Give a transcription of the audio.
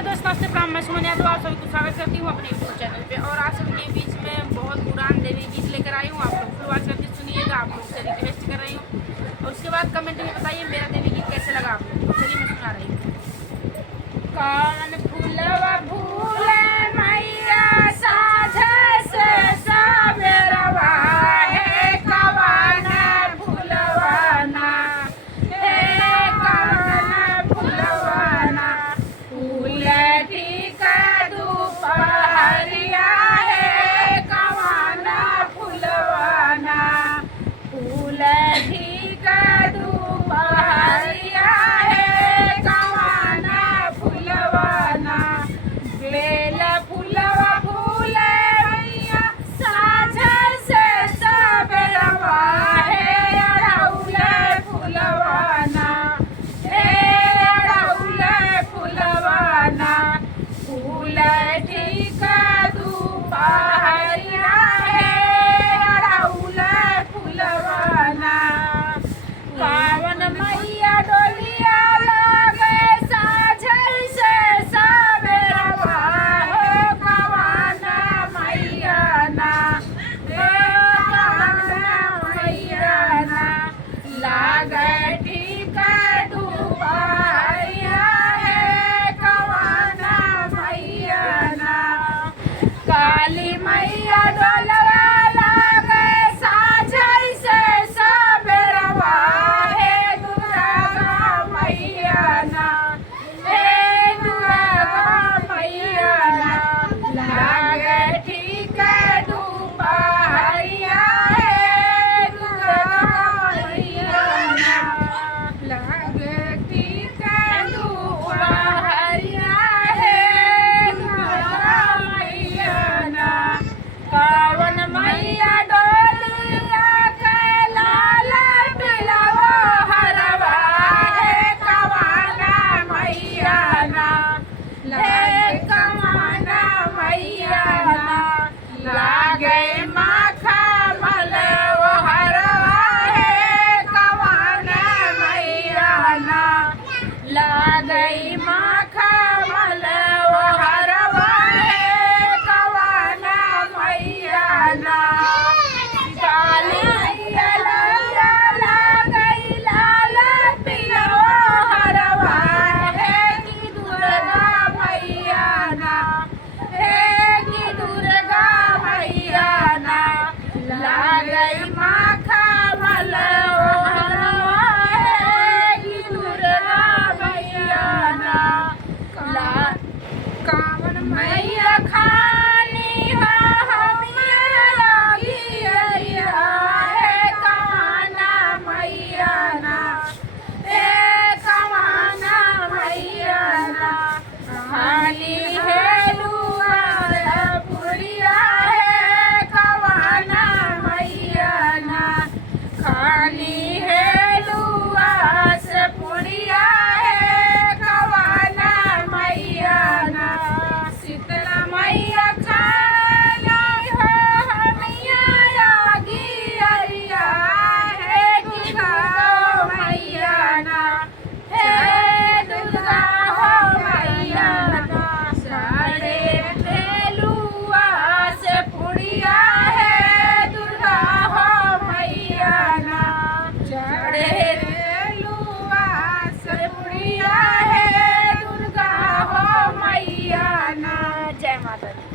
Hello दोस्तों, मैं सुमन यादव आप सभी को स्वागत करती हूँ अपने यूट्यूब चैनल पे। और आप सभी के बीच में बहुत पुरान देवी गीत लेकर आई हूँ। आप लोग फुल वॉच करके सुनिएगा, आप लोग से रिक्वेस्ट कर रही हूँ। और उसके बाद कमेंट में बताइए मेरा देवी गीत कैसे लगा आप लोग। चलिए मैं सुना रही हूँ। कौन फूलवा फूले मैया साझे से सबेरवा है कवन फूलवाना हे कवन फूलवाना फूल ठीक दुपहरिया है कवन फूलवाना फूल ठीक दुपहरिया है कवन फूलवाना बेल फूलवा फूले मैया साझे से सबेरवा है अड़हुल फूलवाना हे अड़हुल फूलवाना फूल ठीक दुपहरिया है अड़हुल फूलवाना कावन मैया डोलिया लागे साझे से सबेरवा हो कवन मैया ना हे कवन मैया ना लागे ठीक दुपहरिया है कवन मैया ना काली मैया डोलवा लागे साझे से सबेरवा हे दुर्गा मैया ना हे दुर्गा मैया ना लागे ठीक दुपहरिया हे दुर्गा मैया ना लागे ठीक दुपहरिया हे दुर्गा मैया ना कावन मैया डोलिया के लाल पिलवो हरवा हे कवन मैया ना हे कवन मैया ना लागे माखा मलवो हरवा हे कवन मैया ना लागे माखा मलवो हरवा हे कवन मैया ना काली मैया लौरा लागई लाल पिलवो हरवा हे की दुर्गा मैया ना हे की दुर्गा मैया ना लागई माखा मलवो हरवा हे की दुर्गा मैया ना कावन मैया खानी हो हमिया लागी अरिया हे कवन मैया ना हे कवन मैया ना खानी है लुआ पुरिया है कवन मैया ना खानी है लुआ से पुरिया है कवन मैया ना शीतला मैया खाना हो हमिया लागी अरिया हे दुर्गा मैया ना हे दुर्गा हो मैया ना सारे फेलुआ से पुड़िया है दुर्गा हो मैया ना चढ़े फेलुआ से पुड़िया है दुर्गा हो मैया ना। जय माता दी।